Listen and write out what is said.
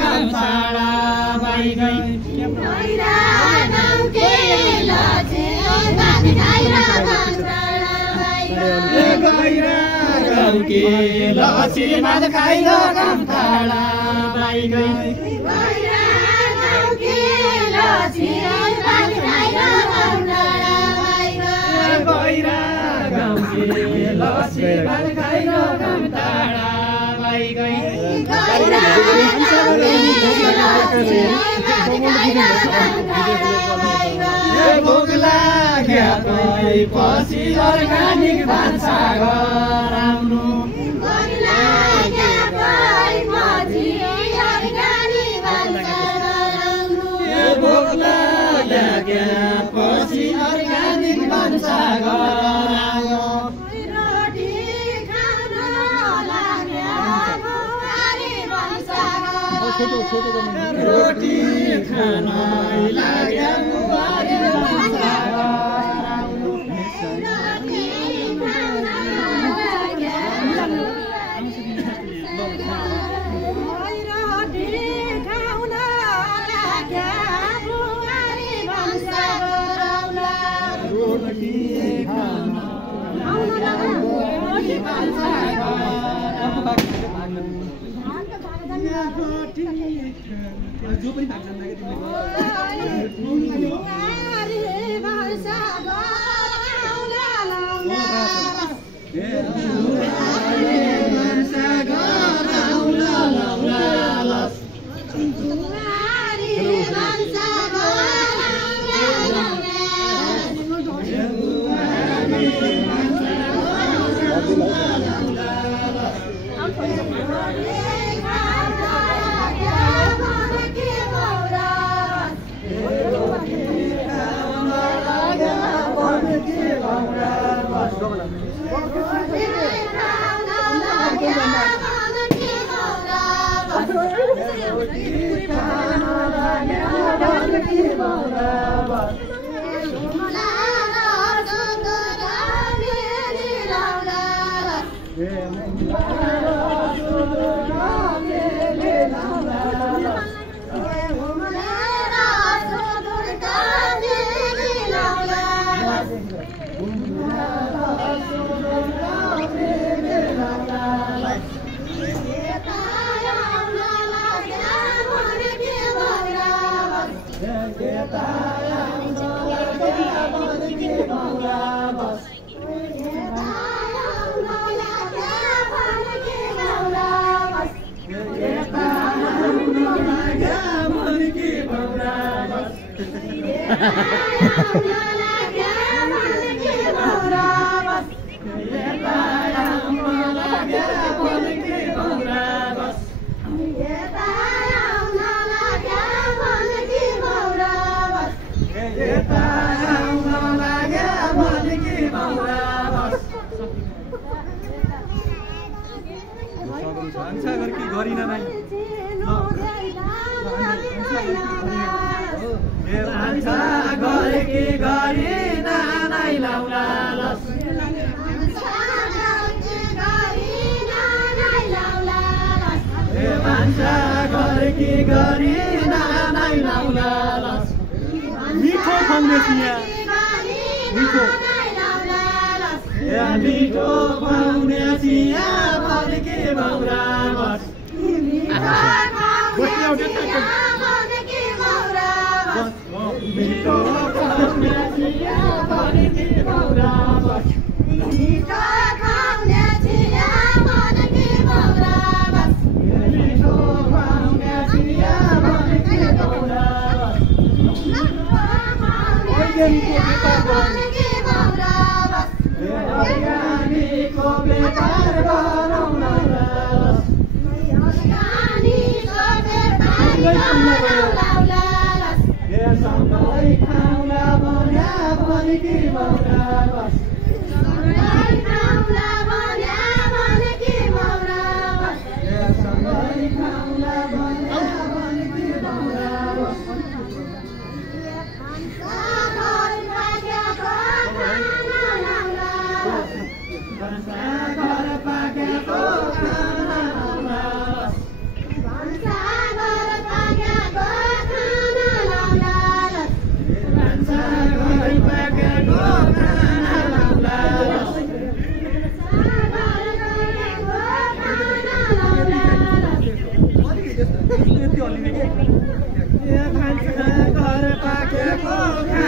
गमछाडा by गई गइरा गाउँ के लछे भात खाइरा गमछाडा बाई गई गइरा गाउँ के लछे भात खाइरा गमछाडा बाई गई गइरा गाउँ के लछे भात खाइरा गमछाडा बाई गई गइरा गाउँ के लछे भात खाइरा गमछाडा बाई गई भोक लाग्या पछि अर्गानिक भान्साघर राम्रो भोक लाग्या पछि अर्गानिक भान्साघर रोटी खान लाग्या बुहारी जो पनि भाग जान्दा के मिठो खुवाउने चिया मिठो मिठो खुवाउने चिया बल्के भौरा बस मिठो खुवाउने चिया बल्के भौरा बस मिठो खुवाउने चिया बल्के भौरा बस मिठो खुवाउने चिया बल्के भौरा बस अर्ग्यानिकको व्यापार गरौँ न सँगै खाउँला भन्या भनेकी भौरा बस सँगै खाउँला भन्या भनेकी भौरा बस सँगै खाउँला भन्या भनेकी भौरा बस घर पाकेको खाना घर पाकेको